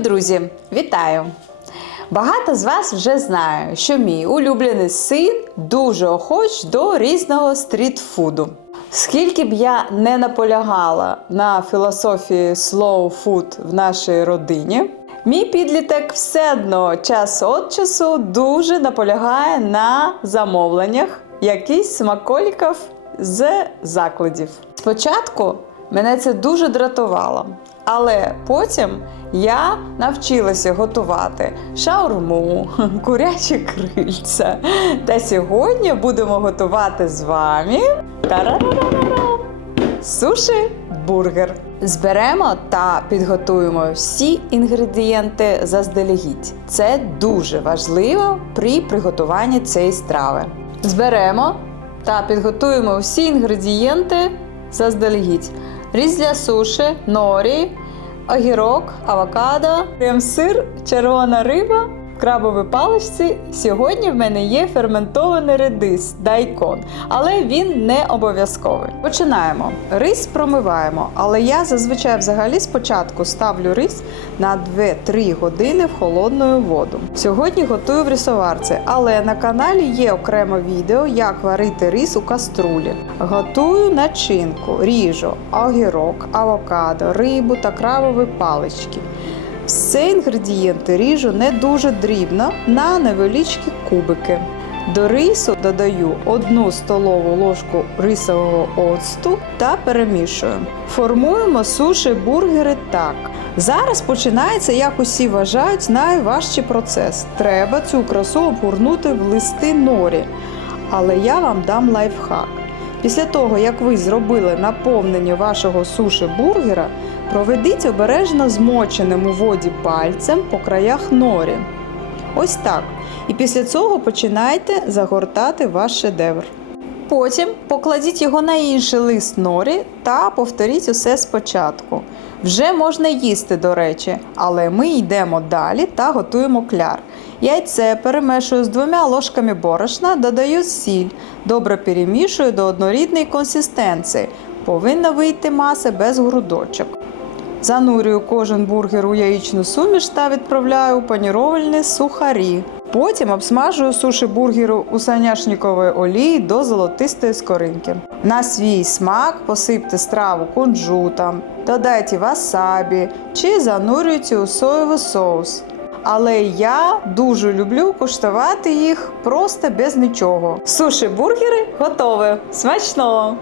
друзі, вітаю! Багато з вас вже знає, що мій улюблений син дуже охоч до різного стрітфуду. Скільки б я не наполягала на філософії slow food в нашій родині, мій підліток все одно час від часу дуже наполягає на замовленнях якихось смаколиків з закладів. Спочатку мене це дуже дратувало, але потім я навчилася готувати шаурму, курячі крильця. Та сьогодні будемо готувати з вами суші бургер. Зберемо та підготуємо всі інгредієнти заздалегідь. Це дуже важливо при приготуванні цієї страви. Зберемо та підготуємо всі інгредієнти заздалегідь. Різ для суші, норі, огірок, авокадо, крем-сир, червона риба, крабові паличці. Сьогодні в мене є ферментований редис дайкон, але він не обов'язковий. Починаємо. Рис промиваємо, але я зазвичай взагалі спочатку ставлю рис на 2-3 години в холодну воду. Сьогодні готую в рисоварці, але на каналі є окреме відео, як варити рис у каструлі. Готую начинку, ріжу, огірок, авокадо, рибу та крабові палички. Всі інгредієнти ріжу не дуже дрібно на невеличкі кубики. До рису додаю 1 столову ложку рисового оцту та перемішую. Формуємо суші бургери так. Зараз починається, як усі вважають, найважчий процес. Треба цю красу обгорнути в листи норі. Але я вам дам лайфхак. Після того, як ви зробили наповнення вашого суші бургера, проведіть обережно змоченим у воді пальцем по краях норі. Ось так. І після цього починайте загортати ваш шедевр. Потім покладіть його на інший лист норі та повторіть усе спочатку. Вже можна їсти, до речі, але ми йдемо далі та готуємо кляр. Яйце перемешую з двома ложками борошна, додаю сіль, добре перемішую до однорідної консистенції. Повинна вийти маса без грудочок. Занурюю кожен бургер у яєчну суміш та відправляю у паніровальні сухарі. Потім обсмажую суші бургеру у соняшниковій олії до золотистої скоринки. На свій смак посипте страву кунжутом, додайте васабі чи занурюйте у соєвий соус. Але я дуже люблю куштувати їх просто без нічого. Суші бургери готові. Смачного!